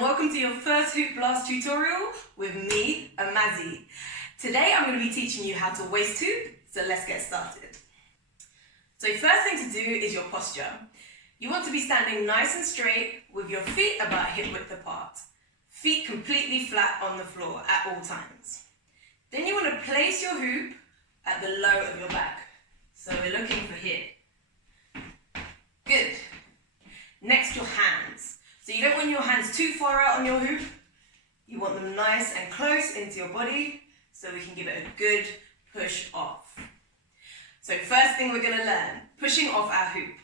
and welcome to your first Hoop Blast tutorial with me, Amazí. Today I'm going to be teaching you how to waist hoop, so let's get started. So first thing to do is your posture. You want to be standing nice and straight with your feet about hip width apart. Feet completely flat on the floor at all times. Then you want to place your hoop at the low of your back. So we're looking for here. Good. Next, your hands. So you don't want your hands too far out on your hoop. You want them nice and close into your body so we can give it a good push off. So first thing we're going to learn, pushing off our hoop.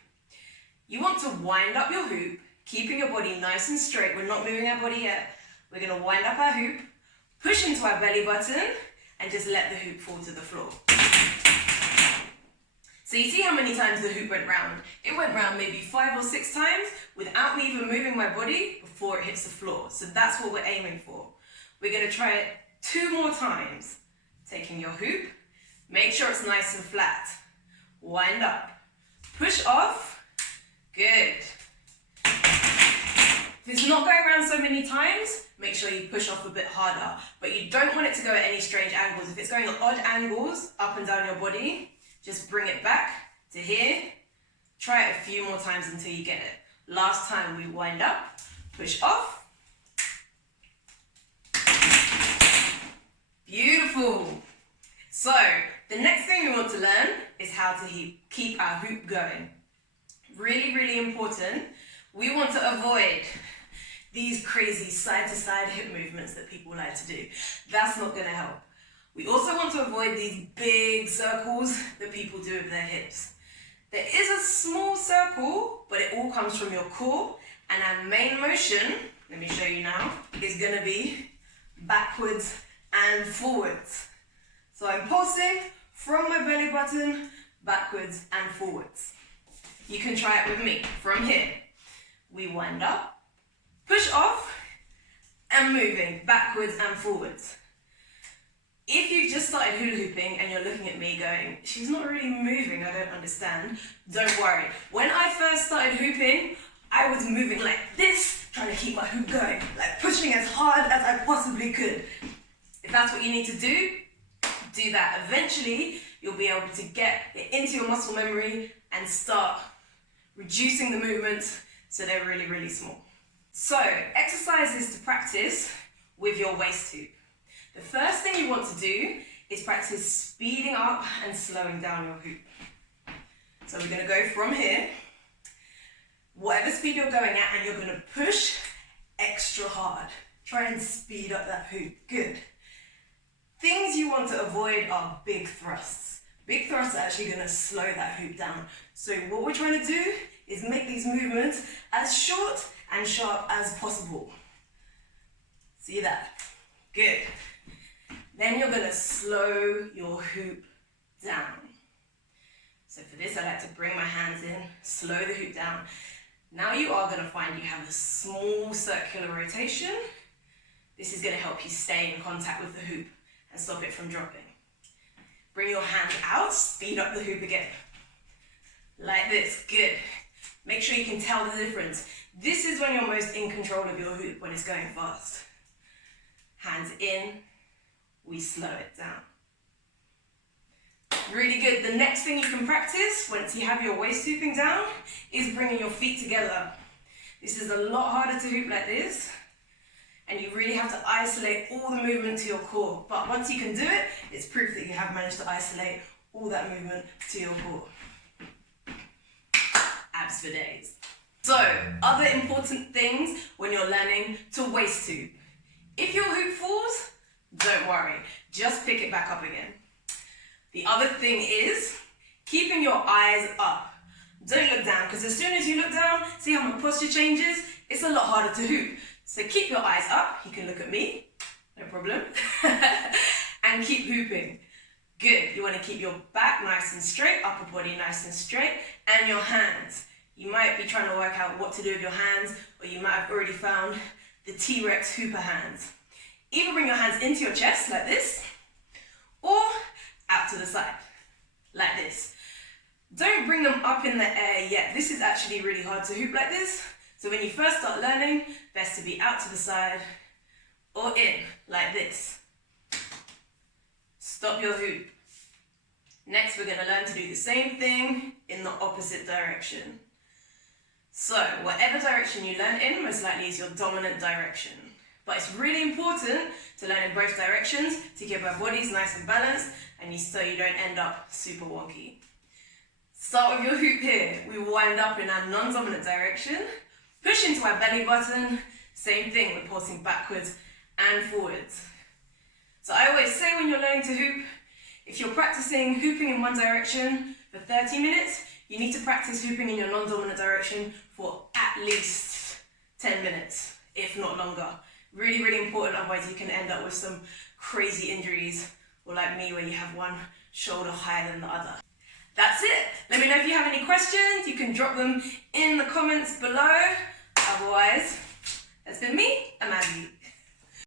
You want to wind up your hoop, keeping your body nice and straight. We're not moving our body yet. We're going to wind up our hoop, push into our belly button, and just let the hoop fall to the floor. So you see how many times the hoop went round? It went round maybe 5 or 6 times without me even moving my body before it hits the floor. So that's what we're aiming for. We're going to try it 2 more times. Taking your hoop, make sure it's nice and flat. Wind up, push off, good. If it's not going around so many times, make sure you push off a bit harder. But you don't want it to go at any strange angles. If it's going at odd angles up and down your body, just bring it back to here. Try it a few more times until you get it. Last time we wind up, push off. Beautiful. So the next thing we want to learn is how to keep our hoop going. Really, really important. We want to avoid these crazy side-to-side hip movements that people like to do. That's not going to help. We also want to avoid these big circles that people do with their hips. There is a small circle, but it all comes from your core, and our main motion, let me show you now, is going to be backwards and forwards. So I'm pulsing from my belly button, backwards and forwards. You can try it with me from here. We wind up, push off, and moving backwards and forwards. If you just started hula hooping and you're looking at me going, she's not really moving, I don't understand, don't worry. When I first started hooping, I was moving like this, trying to keep my hoop going, like pushing as hard as I possibly could. If that's what you need to do that. Eventually, you'll be able to get it into your muscle memory and start reducing the movements so they're really, really small. So, exercises to practice with your waist hoop. The first thing you want to do is practice speeding up and slowing down your hoop. So we're going to go from here, whatever speed you're going at, and you're going to push extra hard. Try and speed up that hoop. Good. Things you want to avoid are big thrusts. Big thrusts are actually going to slow that hoop down. So what we're trying to do is make these movements as short and sharp as possible. See that? Good. Then you're going to slow your hoop down. So for this, I like to bring my hands in, slow the hoop down. Now you are going to find you have a small circular rotation. This is going to help you stay in contact with the hoop and stop it from dropping. Bring your hand out, speed up the hoop again. Like this, good. Make sure you can tell the difference. This is when you're most in control of your hoop, when it's going fast. Hands in. We slow it down. Really good. The next thing you can practice once you have your waist hooping down is bringing your feet together. This is a lot harder to hoop like this, and you really have to isolate all the movement to your core. But once you can do it, it's proof that you have managed to isolate all that movement to your core. Abs for days. So, other important things when you're learning to waist hoop. If your hoop falls, don't worry, just pick it back up again. The other thing is keeping your eyes up. Don't look down, because as soon as you look down, see how my posture changes? It's a lot harder to hoop. So keep your eyes up. You can look at me, no problem. And keep hooping. Good. You want to keep your back nice and straight, upper body nice and straight, and your hands. You might be trying to work out what to do with your hands, or you might have already found the T-Rex hooper hands. Either bring your hands into your chest like this, or out to the side, like this. Don't bring them up in the air yet. This is actually really hard to hoop like this, So when you first start learning, best to be out to the side or in, like this. Stop your hoop. Next, we're going to learn to do the same thing in the opposite direction. So, whatever direction you learn in, most likely is your dominant direction. But it's really important to learn in both directions to keep our bodies nice and balanced and so you don't end up super wonky. Start with your hoop here. We wind up in our non-dominant direction, push into our belly button, same thing, we're pulsing backwards and forwards. So I always say when you're learning to hoop, if you're practicing hooping in one direction for 30 minutes, you need to practice hooping in your non-dominant direction for at least 10 minutes, if not longer. Really, really important, otherwise you can end up with some crazy injuries, or like me where you have one shoulder higher than the other. That's it. Let me know if you have any questions. You can drop them in the comments below. Otherwise,